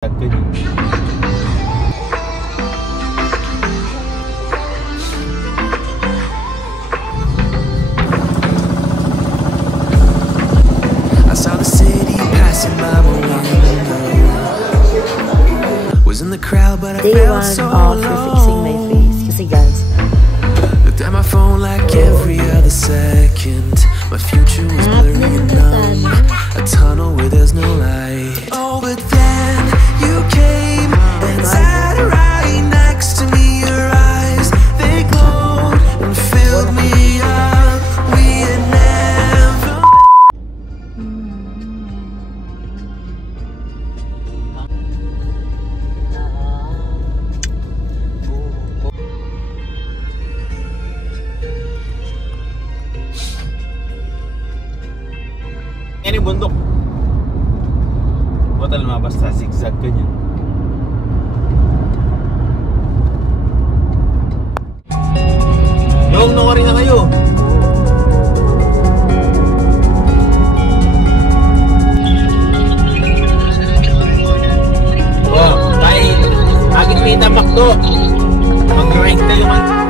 saw the city passing by my window. Was in the crowd, but I felt so alone. Fixing my face. Kasi guys, looked at my phone like every other second. My future was blurry and numb. A tunnel where there's no light. Oh, but then you came and sat right next to me. Your eyes, they glowed and filled me up. We had never. Yan yung bundok. Total mga basta zigzag ganyan. Yung nukari na kayo. Oh, tayo. Agit may tapak to. Mag-rank tayo man.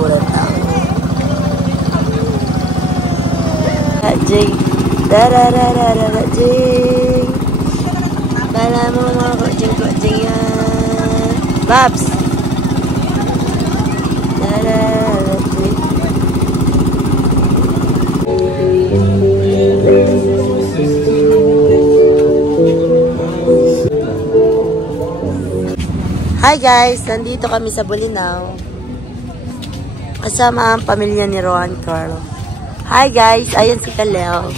bulat ang Jing, darararara Jing, bala mo mga kucing yan, Babs, dararara Jing. Hi guys, nandito kami sa Bolinao. Kasama ang pamilya ni Rohan Carlo. Hi guys, ayan si Kaleo.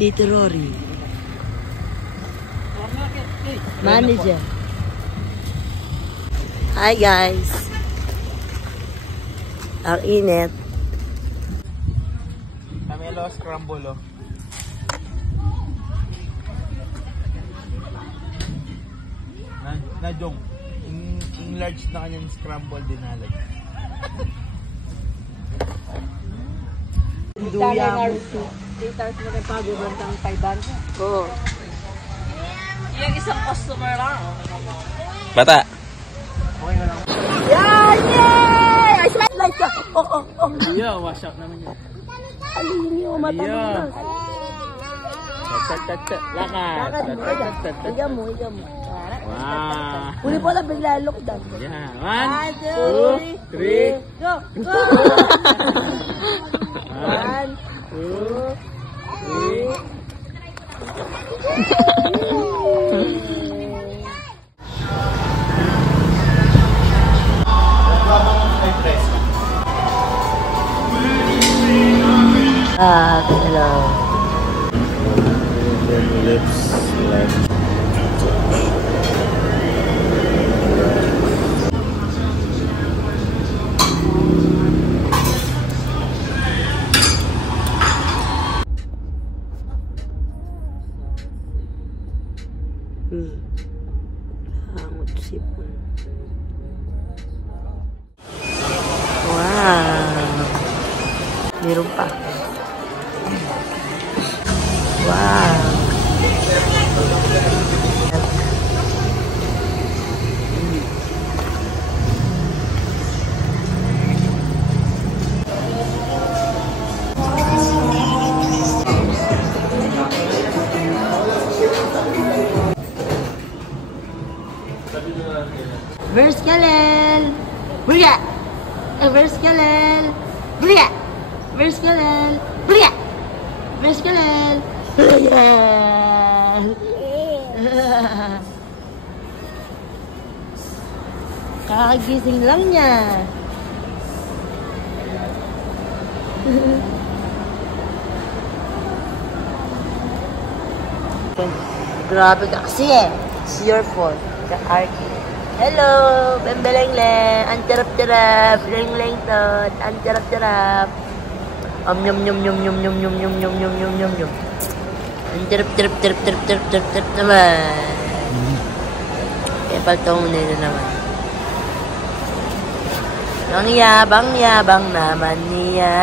Tito Rory. Manager. Hi guys. Ang init. Camelo scramble oh. Na Jong, in large na kanyang scramble dinalay. Duya mo. Details mo na pago bantang 500. Oo. Yung isang customer lang. Bata. Yeah, yeah! I smell like that. Oh. Yeah, wash up naman yun. Alini mo mata mo. Lakad. Higa mo. Wow. Huli po lang bigla lockdown. Yeah. 1, 2, 3. Go! 1, 2, 3. Hello. Lips, left. Hangot sipon. Meron pa. Wow. Verskalel! Bria! Verskalel! Bria! Verskalel! Bria! Verskalel! Bria! Kakagising lang niya. Grabe ka kasi eh. It's your fault. The Arky. Hello! Bembeleng-leng! Ang tarap-tarap! Leng-leng tot! Ang tarap-tarap! Yum-yum-yum-yum-yum-yum-yum-yum-yum-yum-yum-yum. Ang tarap-tarap-tarap-tarap-tarap-tarap naman. Kaya paltong nila naman. Ang yabang-yabang naman niya.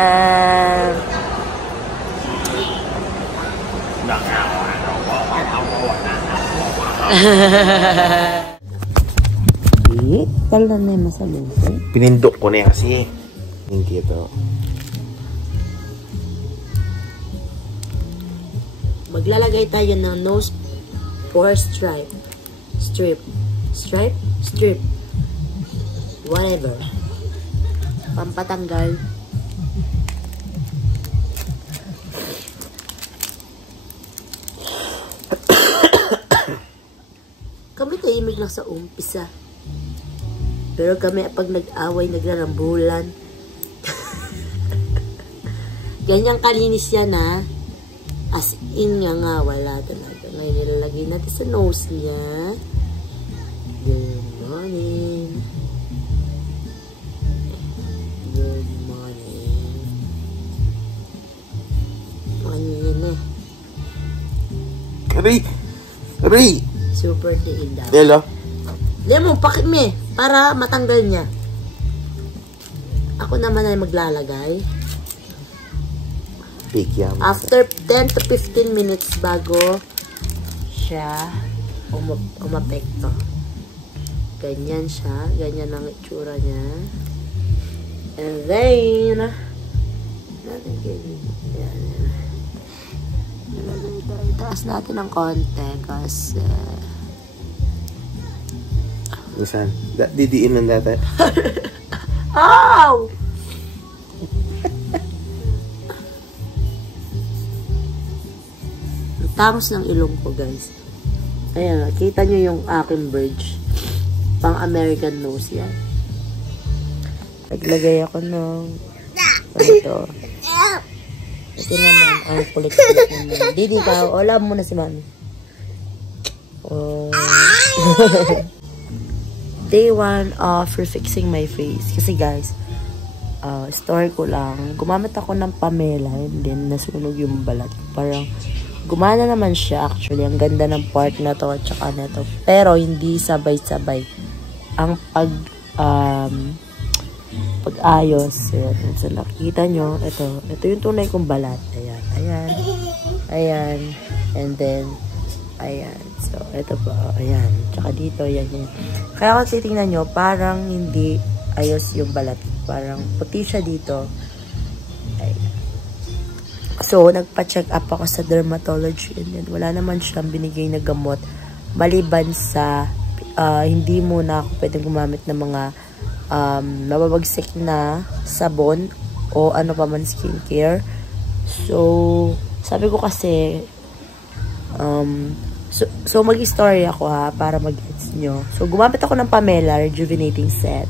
Tal na yung masalusin. Pinindok ko na yan kasi. Hindi ito. Maglalagay tayo ng nose for stripe. Strip. Stripe? Strip. Whatever. Pampatanggal. Kami tahimik lang sa umpisa. Pero kami pag nag-away, nagrarambulan. Ganyang kalinis yan ha. As in nga wala talaga. Ngayon nilalagay natin sa nose niya. Good morning. Good morning. Ano eh. Aray! Aray! Super tiin daw. Hello? Lemon, pakit me. Para matanggal niya. Ako naman ay maglalagay. Big yum. After 10 to 15 minutes bago siya umapekto. Ganyan siya. Ganyan ang itsura niya. And then, itaas natin ng konti kasi Saan? Didiin lang dati. Ow! Ang tangos ng ilong ko, guys. Ayan, kita nyo yung aking bridge. Pang American nose yan. Naglagay ako ng ito. Ito naman, ang kulit-kulit naman. Didi ka, wala mo na si mami. Oh. Day 1 of refixing my face. Kasi guys, story ko lang, gumamit ako ng Pamela and then nasunog yung balat. Parang gumana naman siya actually. Ang ganda ng part na to at saka na to. Pero hindi sabay-sabay. Ang pag-ayos. Ayan. So nakikita nyo, ito yung tunay kong balat. Ayan, ayan, ayan. And then, ayan. So, ito po. Ayan. Tsaka dito, ayan, ayan. Kaya kung titingnan nyo, parang hindi ayos yung balat. Parang puti siya dito. Ayan. So, nagpa-check up ako sa dermatology and then wala naman siyang binigay na gamot. Maliban sa hindi muna ako pwedeng gumamit ng mga mababagsik na sabon o ano pa man skincare. So, sabi ko kasi So mag-story ako ha, para mag-gets nyo. So, gumamit ako ng Pamela Rejuvenating Set.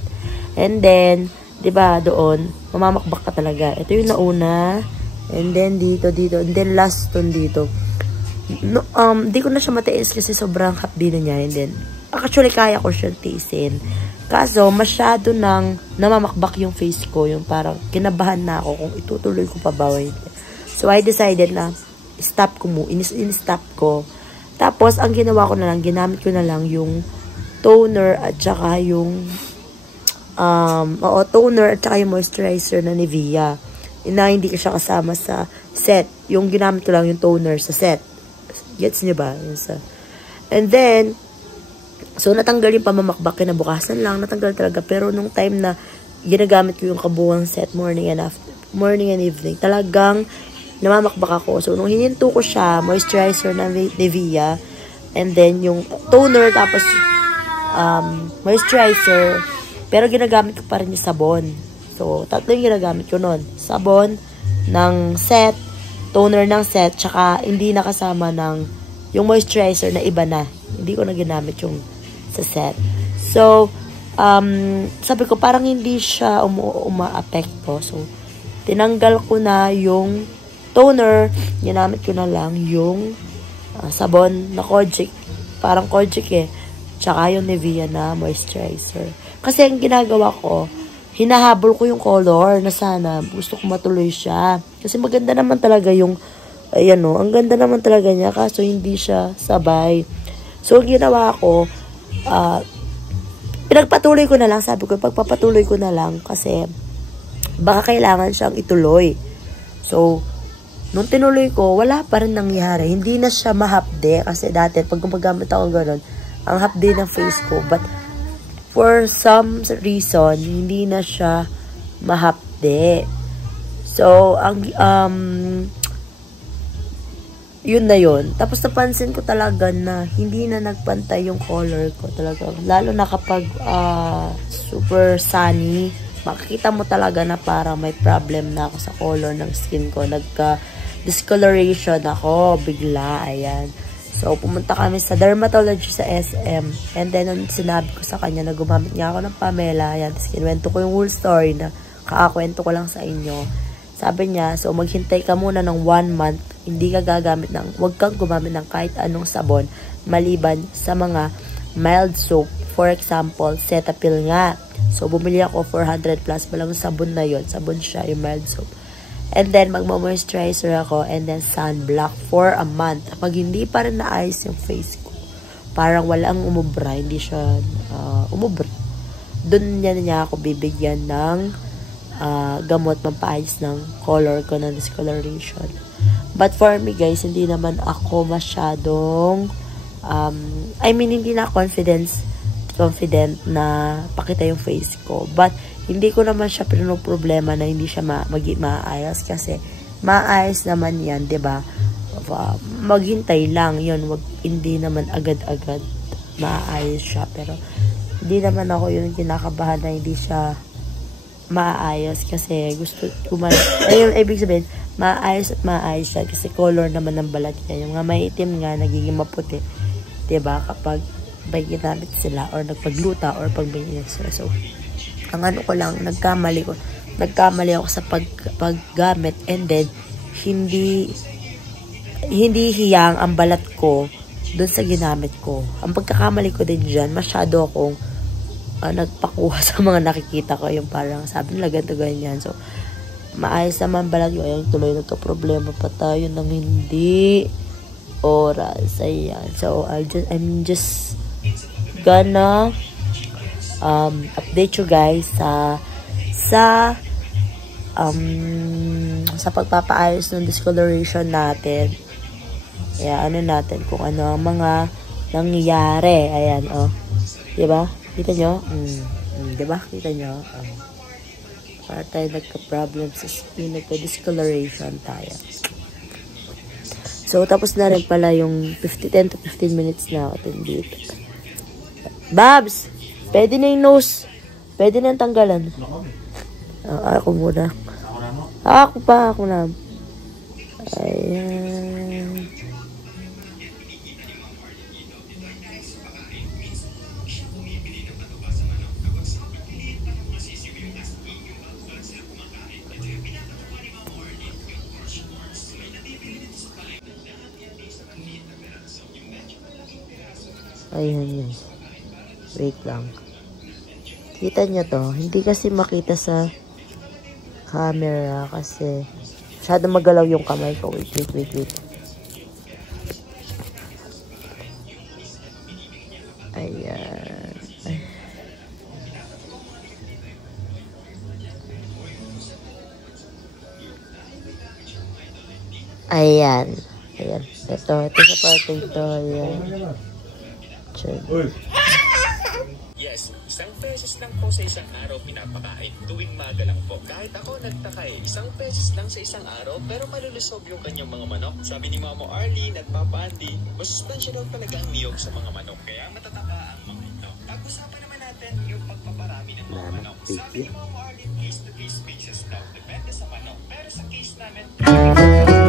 And then, diba, doon, mamamakbak ka talaga. Ito yung nauna. And then, dito. And then, last one dito. No, di ko na siya matiis kasi sobrang hapdi na niya. And then, actually, kaya ko siyang tiisin. Kaso, masyado nang namamakbak yung face ko. Yung parang, kinabahan na ako kung itutuloy ko pa ba. So, I decided na, stop ko mo. In-stop ko. Tapos, ang ginawa ko na lang, ginamit ko na lang yung toner at saka yung toner at saka yung moisturizer na Nivea. na hindi ka siya kasama sa set. Yung ginamit ko lang yung toner sa set. Gets niyo ba? And then, so natanggal yung pamamakbak, kinabukasan lang, natanggal talaga. Pero nung time na ginagamit ko yung kabuwang set, morning and evening, talagang namamakbak ako. So, nung hininto ko siya, moisturizer na Nivea, and then yung toner, tapos moisturizer, pero ginagamit ko pa rin yung sabon. So, tatlo yung ginagamit ko nun. Sabon ng set, toner ng set, tsaka hindi nakasama ng yung moisturizer na iba na. Hindi ko na ginamit yung sa set. So, sabi ko, parang hindi siya uma-apekto. So, tinanggal ko na yung toner, ginamit ko na lang yung sabon na Kojic. Parang Kojic eh. Tsaka yung Nivea na moisturizer. Kasi ang ginagawa ko, hinahabol ko yung color na sana gusto ko matuloy siya. Kasi maganda naman talaga yung, ayan o, ang ganda naman talaga niya. Kaso hindi siya sabay. So, ang ginawa ko, pinagpatuloy ko na lang. Sabi ko, pagpapatuloy ko na lang kasi baka kailangan siyang ituloy. So, nung tinuloy ko, wala pa rin nangyari. Hindi na siya mahapde. Kasi dati, pag gumagamit ako gano'n, ang hapde ng face ko. But, for some reason, hindi na siya mahapde. So, yun na yun. Tapos, napansin ko talaga na hindi na nagpantay yung color ko talaga. Lalo na kapag super sunny, makikita mo talaga na parang may problem na ako sa color ng skin ko. Discoloration ako bigla, ayan. So, pumunta kami sa dermatology sa SM. And then, nung sinabi ko sa kanya na gumamit niya ako ng Pamela, ayan, tapos kinuwento ko yung whole story na kakakwento ko lang sa inyo. Sabi niya, so, maghintay ka muna ng 1 month, hindi ka gagamit ng, huwag kang gumamit ng kahit anong sabon, maliban sa mga mild soap. For example, Cetaphil nga. So, bumili ako 400 plus, walang sabon na yon, sabon siya, yung mild soap. And then, magmo-moisturizer ako and then sunblock for a month. Pag hindi pa rin naayos yung face ko, parang walang umubra, hindi siya umubra. Doon niya ako bibigyan ng gamot mampaayos ng color ko ng discoloration. But for me guys, hindi naman ako masyadong, hindi na confident na pakita yung face ko. But, hindi ko naman siya problema na hindi siya maayos kasi maayos naman yan, 'di ba? Maghintay lang 'yon, hindi naman agad-agad maayos siya, pero hindi naman ako yung kinakabahan na hindi siya maayos kasi gusto ko ayun, ibig sabihin maayos at maayos siya kasi color naman ng balat niya. Yung nga maitim nga nagiging maputi, 'di ba? Kapag may ginamit sila or nagpagluta or pagbayad sila. So, ang ano ko lang, nagkamali ako sa paggamit and then hindi hiyang ang balat ko doon sa ginamit ko. Ang pagkakamali ko din dyan, masyado akong nagpakuha sa mga nakikita ko, yung parang sabi nila ganito ganyan. So, maayos naman balat ko, ayun, tuloy na to, problema pa tayo ng hindi oras. Ayan. So, I'm just gonna update you guys sa pagpapaayos ng discoloration natin. Ano natin kung ano ang mga nangyayari. Ayan, oh. 'Di ba? Kita nyo? 'Di ba? Kita nyo? Para tayo nagka-problem sa skin, nagka-discoloration tayo. So, tapos na rin pala yung 10 to 15 minutes na ako dito. Babs! Pwede na yung nose. Pwede na yung tanggalan. Ako muna. Ako na. Ayan. Ayan yun. Wait lang. Kita niyo to. Hindi kasi makita sa camera kasi masyado magalaw yung kamay ko. Wait. Ayan. Ayan. Ayan. Ito sa parte ito. Ayan. Yes, 1 pesos lang po sa isang araw pinapakain tuwing maga lang po. Kahit ako nagtaka 1 pesos lang sa isang araw pero malulusog yung kanyang mga manok. Sabi ni Mama Arlene at Papa Andy, masustansya daw talaga ang niyog sa mga manok kaya matataba ang mga ito. Pag-usapan naman natin yung pagpaparami ng mga manok. Sabi ni Mama Arlene, case to case basis daw. Depende sa manok. Pero sa case namin, Palwan.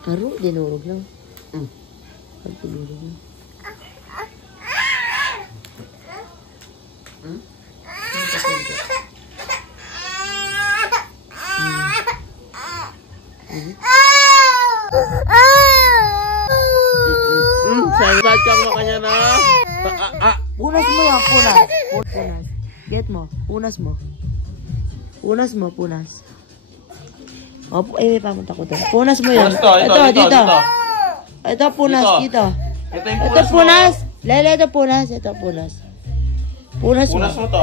Karo, dinurog lang. Pag dinurog lang. Sadyang mo kanya na. Punas mo yan, punas. Get mo, punas mo. Punas. Opo, pamunta ko doon. Punas mo yun. Ito, dito. Ito, punas, dito. Ito, punas. Lele, ito, punas. Ito, punas. Punas mo to.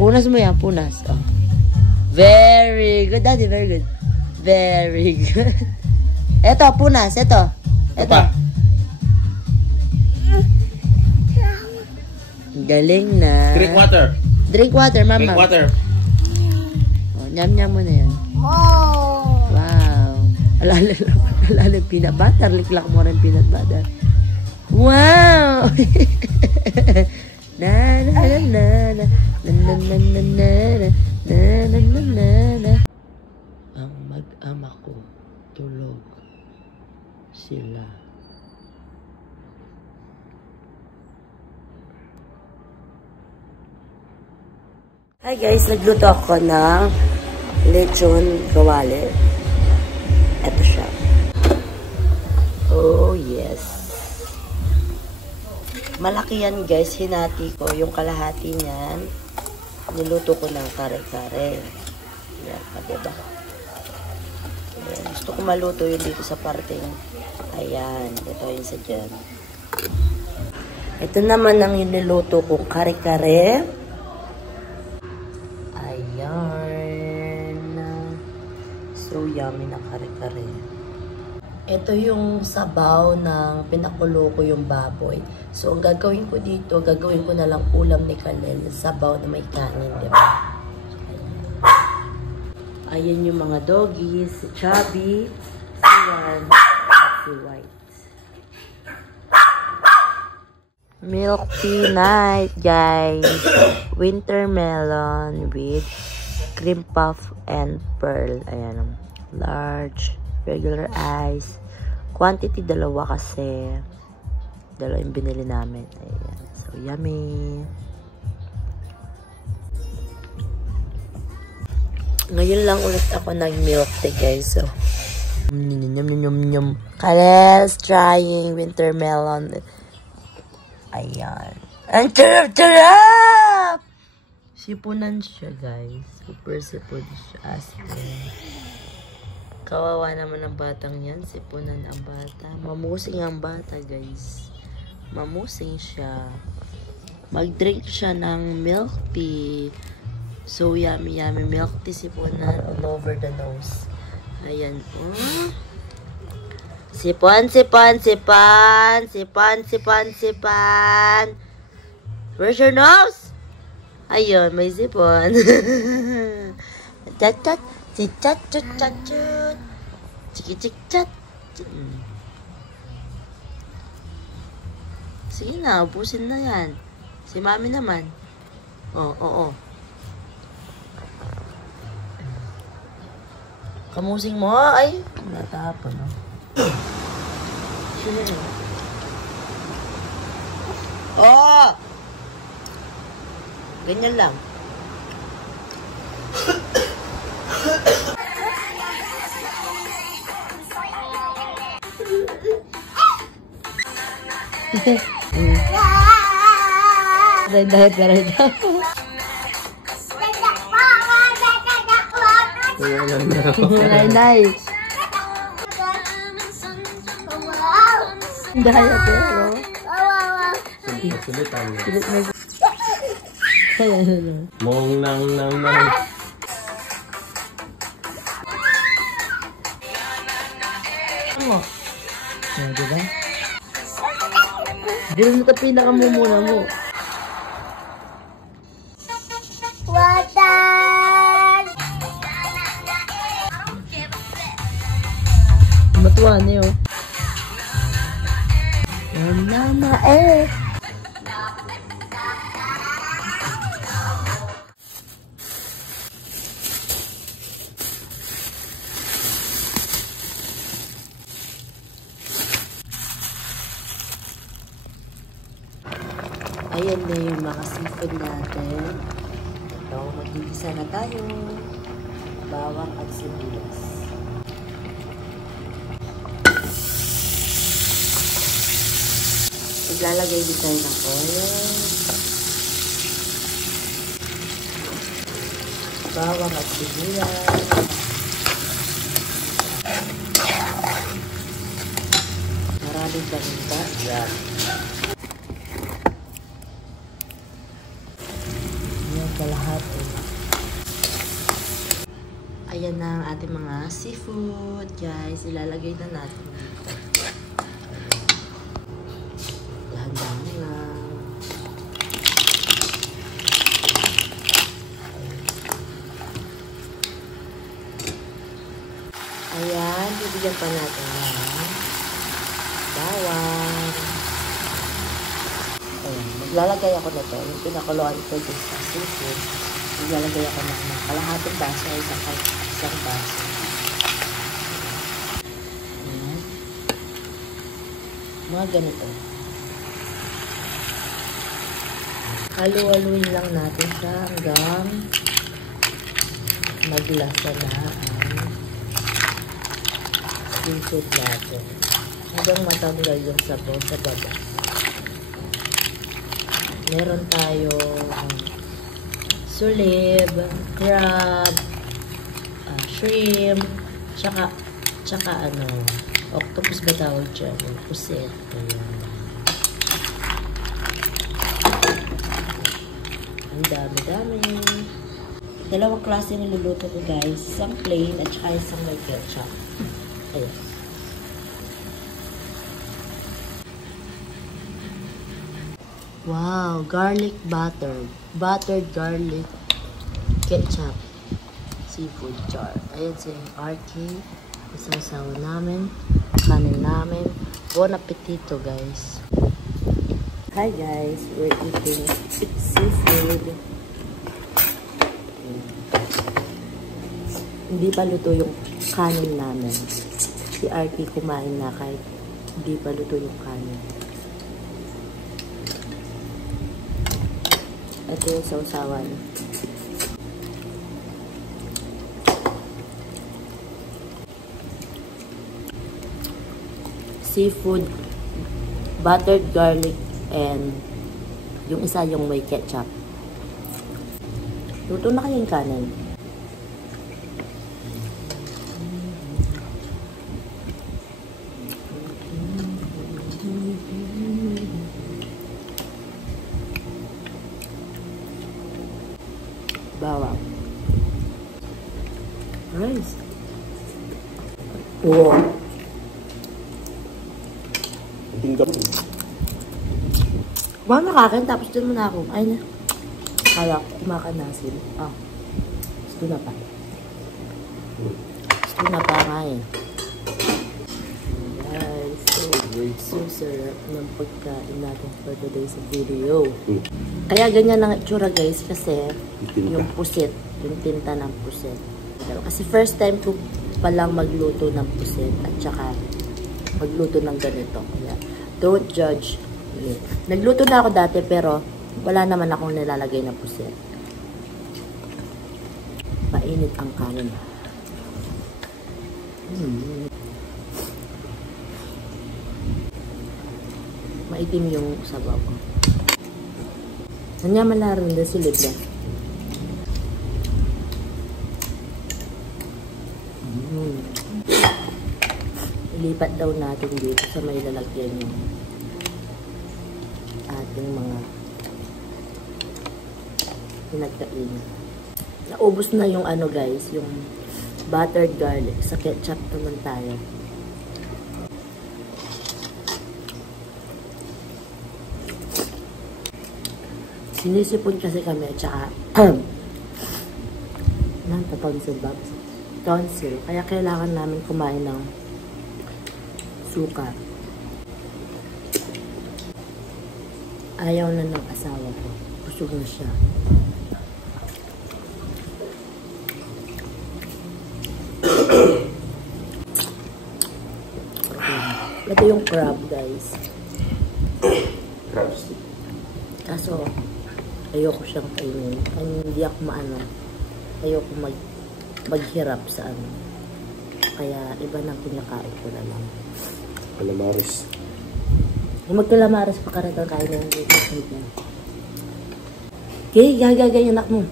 Punas mo yan, punas. Oh. Very good, Daddy, very good. Very good. Ito, punas, ito. Galing na. Drink water, mama. Nyam-nyam mo na yan. Wow. Alala peanut butter. Liklak mo rin peanut butter. Wow! Ang mag-ama ko, tulog sila. Hi guys, nagluto ako ng lechon kawali. Ito siya. Oh yes. Malaki yan guys. Hinati ko yung kalahati niyan. Niluto ko ng kare-kare. Yan, diba? Ayan. Gusto ko maluto yun dito sa parting. Ayan, ito yun sa dyan. Ito naman ang niluto kong kare-kare. So yummy na kare-kare. Ito yung sabaw ng pinakulo ko yung baboy. So ang gagawin ko dito, gagawin ko na lang ulam ni Kalel. Sabaw na may kanin, diba? Ayan yung mga doggies. Si Chubby, si Juan, si White. Milk tea night, guys. Winter melon with cream puff and pearl. Ayan. Large, regular ice. Quantity, 2 kasi. 2 yung binili namin. Ayan. So, yummy. Ngayon lang ulit ako nag-milk tea, guys. So, yum. Kalel's trying winter melon. Ayan. Ang charap! Sipunan siya, guys. Super sipon siya. Kawawa naman ang batang yan. Sipunan ang bata. Mamusing ang bata, guys. Mamusing siya. Mag-drink siya ng milk tea. So yummy, yummy. Milk tea sipunan all over the nose. Ayan po. Sipon, sipon, sipon. Sipon, sipon, sipon. Where's your nose? Ayun, may sipon. Chat, chat. Chat, chat, chat, chat, chat. Chiki, chik, chat. Sige na, ubusin na yan. Si mami naman. Oo. Kamusing mo, ay. Natapon, no? Oh! Ganyan lang. Daray. Nay. Daya pero. Sulit tayo. Ayan. Mong nang. Ano? Diba? Dito na ito pinakamumuna mo. Matuwa na yun. Mama eh. Ayan na yung mga seafood natin. Ito, magigisa na tayo. Bawang at sibuyas. Maglalagay din tayo ng oil. Bawang at sibuyas. Maraming paminta. Yan. Kalahati. Ayan na ang ating mga seafood, guys. Ilalagay na natin dito. Dahan-dahan lang. Ayan, bibigyan pa natin ng bawang. Ayan, maglalagay ako nito. Yung pinakuluan ko dito sa seafood. Maglalagay ako ng kalahating baso, isang baso. Ayan. Mga ganito. Halu-haluin lang natin siya hanggang maglasa na ang seafood natin. Hanggang matanggal yung sabaw sa baba. Meron tayong sulib, crab, shrimp, tsaka octopus ba tawag dyan? Puset. Ayan. Ang dami-dami. Dalawang klase niluluto ko, guys. Isang plain at saka isang may ketchup. Ayan. Wow, garlic butter. Buttered garlic ketchup. Seafood char. Ayan si RK. Isasawa namin. Kanin namin. Bon appetito, guys. Hi, guys. We're eating seafood. Hindi pa luto yung kanin namin. Si RK kumain na kahit hindi pa luto yung kanin. Ito yung sausawan. Seafood, buttered garlic, and yung isa yung may ketchup. Luto na kayong kanin. Bawang. Rice. Oo. Tingkap. Kumain na kakin, tapos dun mo na ako. Ay na. Kala ko kumakan na sila. Ah. Gusto na pa. Gusto na pa nga eh. Guys, so sarap ng pagkain natin for today's video. Kaya ganyan ang itsura guys kasi yung pusit, yung tinta ng pusit. Kasi first time ko palang magluto ng pusit at saka magluto ng ganito. Kaya don't judge me. Nagluto na ako dati pero wala naman akong nilalagay na pusit. Mainit ang kanin. Maitim yung sabaw ko. Nanyaman na rin din si Libya. Ilipat daw natin dito sa may lalagyan yung ating mga pinagkain. Naubos na yung ano guys, yung buttered garlic. Sa ketchup naman tayo. Sinisipon kasi kami, tsaka tonsil ba? Tonsil. Kaya kailangan namin kumain ng suka. Ayaw na ng asawa ko. Busog na siya. Ito yung crab, guys. Crab stick. Kaso, ayoko siyang kainin. Hindi ako maano. Ayoko maghirap sa ano. Kaya, iba nang kinakain ko na lang. Calamares. Kung magkalamares pa ka rin ang kain ng dito. Okay, gagagay anak mo.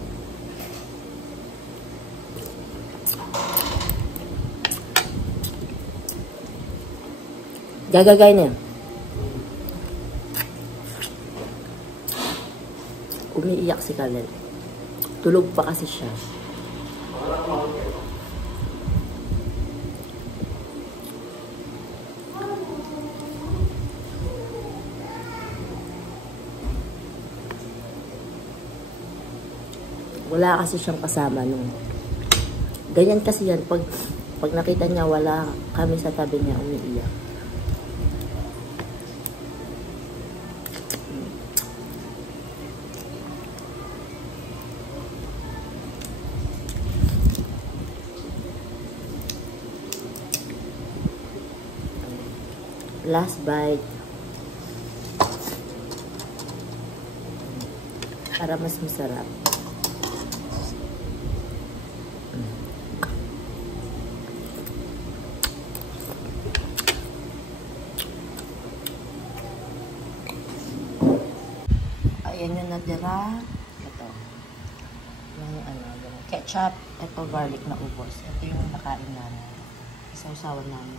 Gagagay na yan. Umiiyak si Kalel. Tulog pa kasi siya. Wala kasi siyang kasama nung. Ganyan kasi yan. Pag nakita niya wala kami sa tabi niya, umiiyak. Last bite. Para mas masarap. Ayan yung natira. Ito. Yung ano, yung ketchup. Ito garlic na ubos. Ito yung nakain namin. Isawsawan namin.